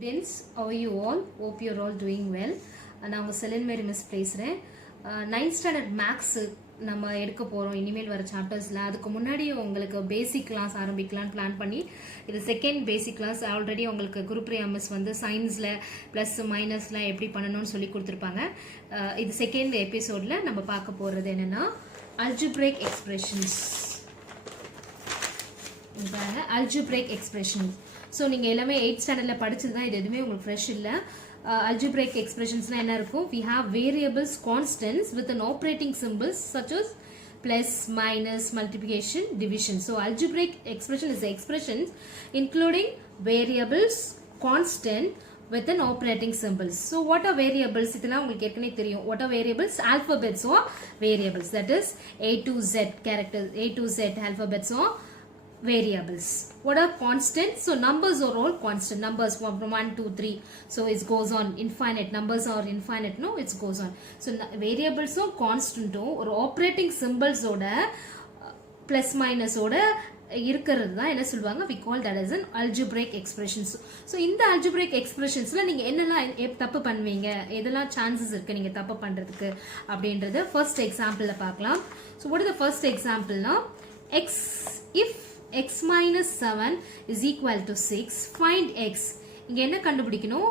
Students, how are you all? Hope you're all doing well. நான் உங்க செலின் மேரி miss பேசுறேன். 9th standard maths நம்ம எடுக்க போறோம் இனிமேல் வர சாப்டர்ஸ்ல. அதுக்கு முன்னாடி உங்களுக்கு பேசிக் கிளாஸ் ஆரம்பிக்கலாம்னு பிளான் பண்ணி இது செகண்ட் பேசிக் கிளாஸ். ஆல்ரெடி உங்களுக்கு குருப்ரியா மிஸ் வந்து சயின்ஸ்ல பிளஸ் மைனஸ்ல எப்படி பண்ணணும்னு சொல்லி கொடுத்துருப்பாங்க. இது செகண்ட் எபிசோட்ல நம்ம பார்க்க போறது என்னன்னா algebraic expressions. Algebraic expressions. So நீங்கள் எல்லாமே 8th ஸ்டாண்டர்டில் படிச்சது தான். இது எதுவுமே உங்களுக்கு ஃப்ரெஷ் இல்லை. Algebraic expressionsலாம் என்ன இருக்கும்? We have variables constants with an operating symbols such as plus, minus, multiplication, division. So algebraic expression is the expressions including variables constant with an operating symbols. So what are variables? இதெல்லாம் உங்களுக்கு ஏற்கனவே தெரியும். What are variables? Alphabets or variables. That is A to Z characters. A to Z alphabets or variables. What are constants? So numbers are all constant. Numbers from 1 to 3. So it goes on infinite. Numbers are infinite. No, it goes on. So variables are constant. Or operating symbols oda plus minus oda இருக்கிறது தான் என்ன சொல்லுவாங்க? We call that as an algebraic expressions. So இந்த algebraic expressionsல நீங்க என்னெல்லாம் தப்பு பண்ணுவீங்க, எதெல்லாம் சான்சஸ் இருக்கு நீங்க தப்பு பண்றதுக்கு அப்படின்றது ஃபர்ஸ்ட் எக்ஸாம்பிள்ல பார்க்கலாம். So what is the first example now? If x minus 7 is equal to 6, find x. இங்க என்ன கண்டுபிடிக்கணும்?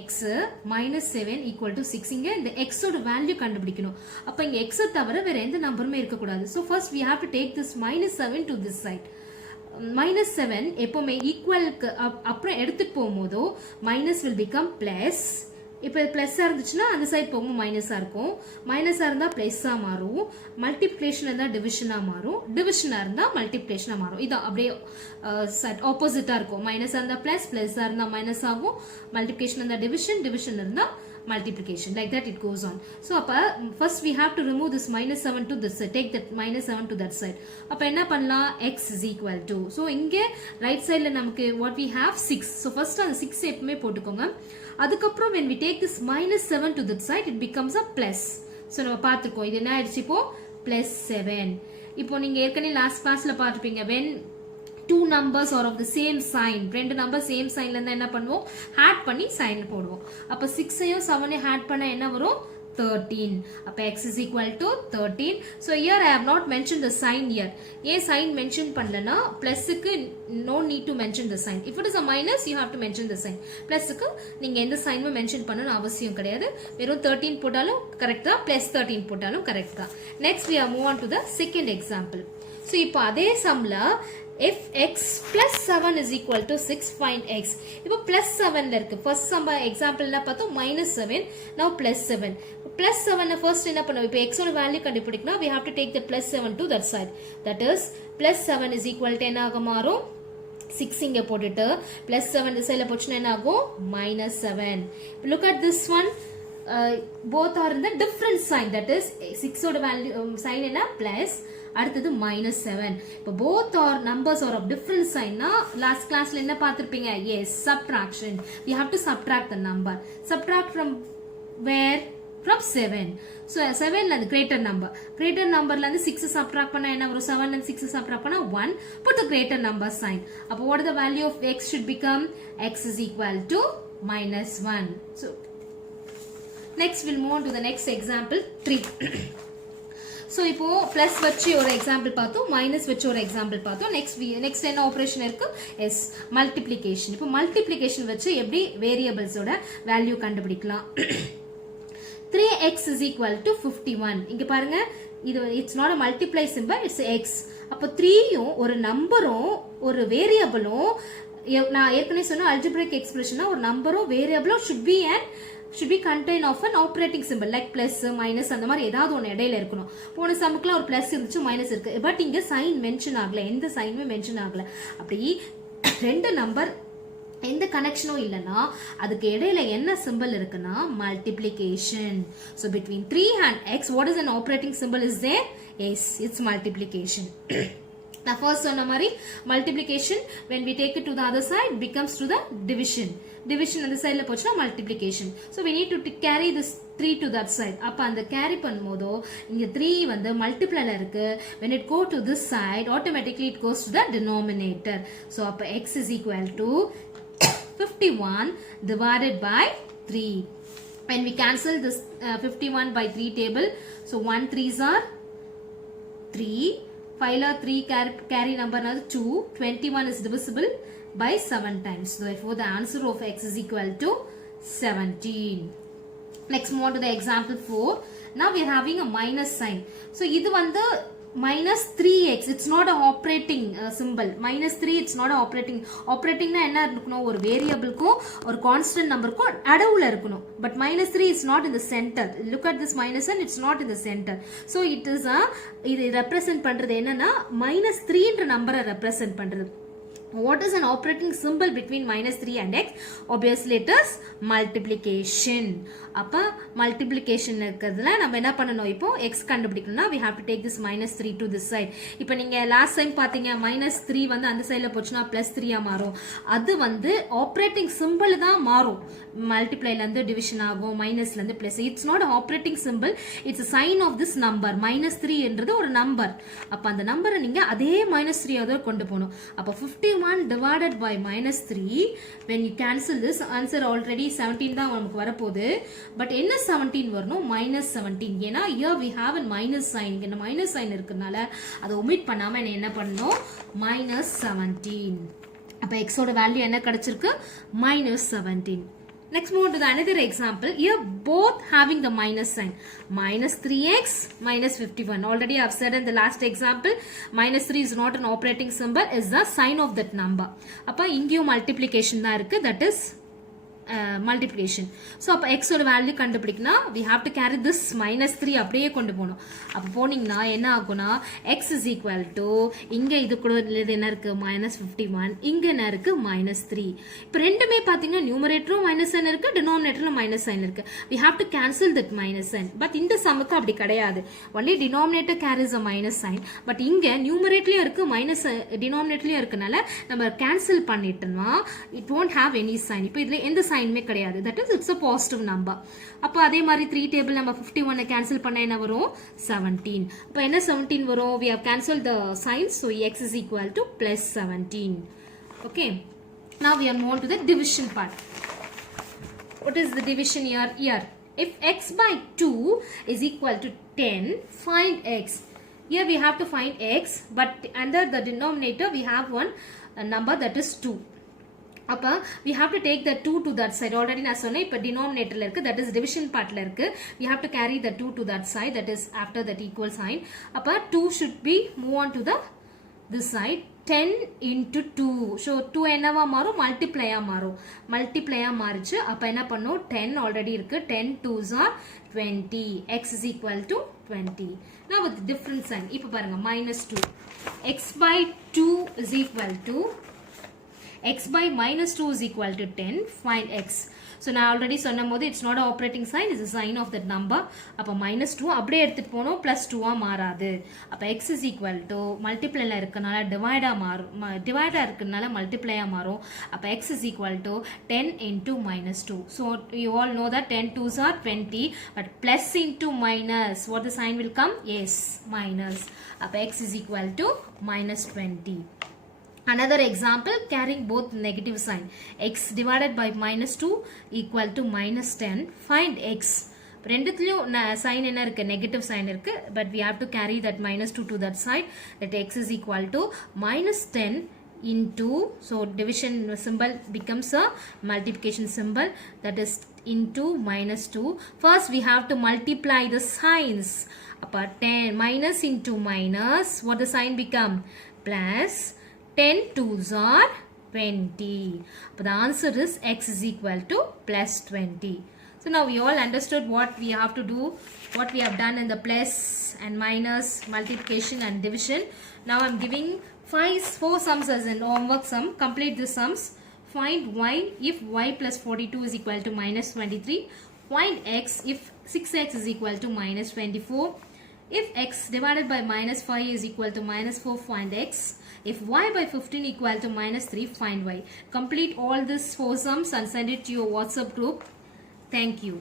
x minus 7 equal to 6. இங்க இந்த x ஓட வேல்யூ கண்டுபிடிக்கணும். அப்ப இங்க x தவிர வேற எந்த நம்பருமே இருக்க கூடாது. So first we have to take this minus 7 to this side. minus 7 எப்பவுமே ஈக்குவலுக்கு அப்புறம் எடுத்துட்டு போகும்போது minus will become plus. இப்போ பிளஸ்ஸா இருந்துச்சுன்னா அந்த சைட் போகும்போது மைனஸா இருக்கும். மைனஸா இருந்தா பிளஸ்ஸா மாறும். மல்டிப்ளிகேஷன் இருந்தா டிவிஷனா மாறும். டிவிஷனா இருந்தா மல்டிப்ளிகேஷனா மாறும். இது அப்படியே ஆப்போசிட்டா இருக்கும். மைனஸா இருந்தா பிளஸ், பிளஸ்ஸா இருந்தா மைனஸ் ஆகும். மல்டிப்ளிகேஷன் இருந்தா டிவிஷன், டிவிஷன் இருந்தா multiplication. Like that it goes on. So appa first we have to remove this minus 7 to this side. Take that minus 7 to that side. அப்ப என்ன பண்ணலாம்? X is equal to. So இங்க right sideல நமக்கு what we have 6. So first அந்த 6 எப்பவுமே போட்டுக்கோங்க. அதுக்கப்புறம் when we take this minus 7 to that side it becomes a plus. So நம்ம பார்த்திருக்கோம். இது என்ன ஆயிடுச்சு இப்போ? plus 7. இப்போ நீங்க ஏற்கனவே last classல பார்த்திருப்பீங்க. when two numbers are of the same sign, ரெண்டு நம்பர் சேம் சைன்ல இருந்தா என்ன பண்ணுவோம்? ஆட் பண்ணி சைன் போடுவோம். அப்ப 6 ஐயும் 7 ஐயும் ஆட் பண்ணா என்ன வரும்? 13. அப்ப x is equal to 13. So here I have not mentioned the sign here. ஏன் sign mention பண்ணலனா plusக்கு no need to mention the sign. If it is a minus you have to mention the sign. plusக்கு நீங்க எந்த சைனுமே mention பண்ணனும் அவசியம் கிடையாது. வெறும் 13 போட்டாலும் correct தான், plus 13 போட்டாலும் கரெக்ட் தான். Next we have move on to the second example. So இப்போ அதே சம்ல if x plus 7 is equal to 6, find x. இப்போ plus 7ல இருக்கு. first sum exampleல பார்த்தோம் minus 7, now plus 7. plus 7 first என்ன பண்ணுவோம்? இப்போ x ஓட வேல்யூ கண்டுபிடிக்கணும். we have to take the plus 7 to that side. That is plus 7 is equal to என்ன ஆக மாறும்? 6 இங்க போட்டுட்டு plus 7 இந்த சைடுல போச்சுனா என்ன ஆகும்? minus 7. Look at this one. Both are in the different sign. That is 6 ஓட வேல்யூ sign என்ன? plus, அடுத்தது minus 7. இப்போ both are numbers are of different sign னா last classல என்ன பார்த்திருப்பீங்க? Yes, subtraction. We have to subtract the number. Subtract from where? From 7. So 7ல இருந்து greater number. Greater numberல இருந்து 6 subtract பண்ணா என்ன வரும்? 7ல இருந்து 6 subtract பண்ணா 1. Put the greater number sign. அப்போ what is the value of x should become? X is equal to minus 1. So next we'll move on to the next example 3. So இப்போ plus வச்சு ஒரு example பார்த்தோம், minus வச்சு ஒரு example பார்த்தோம். Next என்ன operation இருக்கு? S, multiplication. இப்போ மல்டிப்ளிகேஷன் வச்சு எப்படி வேரியபிள்ஸோட வேல்யூ கண்டுபிடிக்கலாம்? 3x is equal to 51. இங்க பாருங்க, இது it's not a multiply symbol, it's x. அப்போ 3யும் ஒரு நம்பரும் ஒரு வேரியபிளும், நான் ஏற்கனவே சொன்ன algebraic expression ஒரு நம்பரும் வேரியபிளும் should be contain of an operating symbol like plus, minus அந்த மாதிரி ஏதாவது ஒன்று இடையில இருக்கணும். போன சமுக்குல ஒரு plus இருந்துச்சு, மைனஸ் இருக்கு. பட் இங்க சைன் மென்ஷன் ஆகல, எந்த சைனுமே மென்ஷன் ஆகல. அப்படி ரெண்டு நம்பர் எந்த கனெக்ஷனும் இல்லைன்னா அதுக்கு இடையில என்ன சிம்பிள் இருக்குன்னா multiplication. So between 3 and x, what is an operating symbol is there? Yes, it's multiplication. நான் ஃபர்ஸ்ட் சொன்ன மாதிரி multiplication when we take it to the other side becomes to the division. Division அந்த சைடுல போச்சுனா multiplication. So we need to carry this 3 to that side. அப்ப அந்த carry பண்ணும்போது இங்க 3 வந்து multiplyல இருக்கு. When it go to this side automatically it goes to the denominator. So அப்ப x is equal to 51 divided by 3. When we cancel this 51 by 3 table, so 1 3s are 3, 5 are 3 carry number another 2, 21 is divisible by 7 times. So therefore the answer of x is equal to 17. Next move on to the example 4. Now we are having a minus sign. So இது வந்து minus 3x, it's not a operating symbol. Minus 3, it's not a operating. Operating na enna irukணும், ஒரு variable க்கும் ஒரு constant number க்கும் நடுவுல இருக்கணும். But minus 3 is not in the center. Look at this minus and it's not in the center. So it is a, இது represent பண்றது என்னன்னா minus 3 என்ற நம்பரை represent பண்றது. What is an operating symbol between minus 3 and x? Obviously it is multiplication. அப்ப multiplication இருக்கிறதுல நம்ம என்ன பண்ணணும், இப்போ x கண்டுபிடிக்கணும்னா we have to take this minus 3 to this side. இப்போ நீங்க last time பாத்தீங்க minus 3 வந்து அந்த சைடுல போச்சுனா plus 3 ஆ மாறும். அது வந்து operating symbol தான் மாறும். multiplyல இருந்து division ஆகும், minusல இருந்து plus. It's not an operating symbol, it's a sign of this number. minus 3 என்றது ஒரு number. அப்ப அந்த நம்பரை நீங்க அதே minus 3 ஆக கொண்டு போகணும். அப்ப 51 divided by minus 3, when you cancel this, answer already 17 தான் நமக்கு வரப்போகுது. But என்ன 17 வரணும், minus 17. ஏன்னா here we have a minus sign. இங்க minus sign இருக்குனால அதை omit பண்ணாம என்ன பண்ணணும், minus 17. அப்ப x ஓட வேல்யூ என்ன கிடைச்சிருக்கு, minus 17. Next move on to the another example. Here both having the minus sign. Minus 3x minus 51. Already I have said in the last example, minus 3 is not an operating symbol, is the sign of that number. அப்ப இங்கேயும் multiplication தான் இருக்கு, that is multiplication. So அப்ப x ஓட value கண்டுபிடிக்கனா we have to carry this minus 3 அப்படியே கொண்டு போகணும். அப்ப போனீங்கன்னா என்ன ஆகும்னா x is equal to, இங்க இது கூட என்ன இருக்கு minus 51, இங்க என்ன இருக்கு minus 3. இப்போ ரெண்டுமே பாத்தீங்கன்னா நியூமரேட்டரும் minus sign இருக்கு, டினாமினேட்டர்ல minus sign இருக்கு. We have to cancel that minus sign. But இந்த சம்முக்கு அப்படி கிடையாது. Only denominator carries a minus sign. But இங்க நியூமரேட்டர்லயும் இருக்கு minus denominatorலயும் இருக்கனால நம்ம cancel பண்ணிட்டோம்னா it won't have any sign. இப்போ இதுல எந்த சைன்மே கிடையாது, that is it's a positive number. அப்ப அதே மாதிரி 3 டேபிள் நம்ம 51 கேன்சல் பண்ணா என்ன வரும், 17. அப்ப என்ன 17 வரும், we have cancelled the signs, so x is equal to plus 17. Okay, now we are moving to the division part. What is the division here? If x by 2 is equal to 10, find x. Here we have to find x, but under the denominator we have one number, that is 2. அப்ப we have to take the 2 to that side. Already நான் சொன்னேன், இப்ப denominatorல இருக்கு, that is division partல இருக்கு. We have to carry the 2 to that side, that is after that equal sign. அப்ப 2 should be move on to the this side. 10 into 2. So 2 என்னவா மாறும், multiply-ஆ மாறும். multiply-ஆ மாறிச்சு. அப்ப என்ன பண்ணும், 10 already இருக்கு. 10 2s are 20. x is equal to 20. Now with different sign. இப்ப பாருங்க minus 2. x by 2 is equal to x by minus 2 is equal to 10. Find x. So நான் already சொன்ன போது it's not an operating sign, it's a sign of that number. அப்ப minus 2 அப்படியே எடுத்துட்டு போனோம், plus 2 ஆ மாறாது. அப்ப x is equal to multiplyல இருக்கனால divide ஆ மாறும், divide ஆ இருக்கனால multiply ஆ மாறும். அப்ப x is equal to 10 into minus 2. So you all know that 10 2s are 20, but plus into minus, what the sign will come? Yes, minus. அப்ப x is equal to minus 20. Another example carrying both negative sign. X divided by minus 2 equal to minus 10. Find x. ரெண்டுத்துலயும் sign என்ன இருக்கு, negative sign இருக்கு, but we have to carry that minus 2 to that side. That x is equal to minus 10 into, so division symbol becomes a multiplication symbol, that is into minus 2. First we have to multiply the signs. அப்ப 10 minus into minus, what the sign become? Plus 10 2s are 20. But the answer is x is equal to plus 20. So now we all understood what we have to do, what we have done in the plus and minus, multiplication and division. Now I am giving 4 sums as an homework sum. Complete the sums. Find y if y plus 42 is equal to minus 23. Find x if 6x is equal to minus 24. If x divided by minus 5 is equal to minus 4, find x. If y by 15 equal to minus 3, find y. Complete all these 4 sums and send it to your WhatsApp group. Thank you.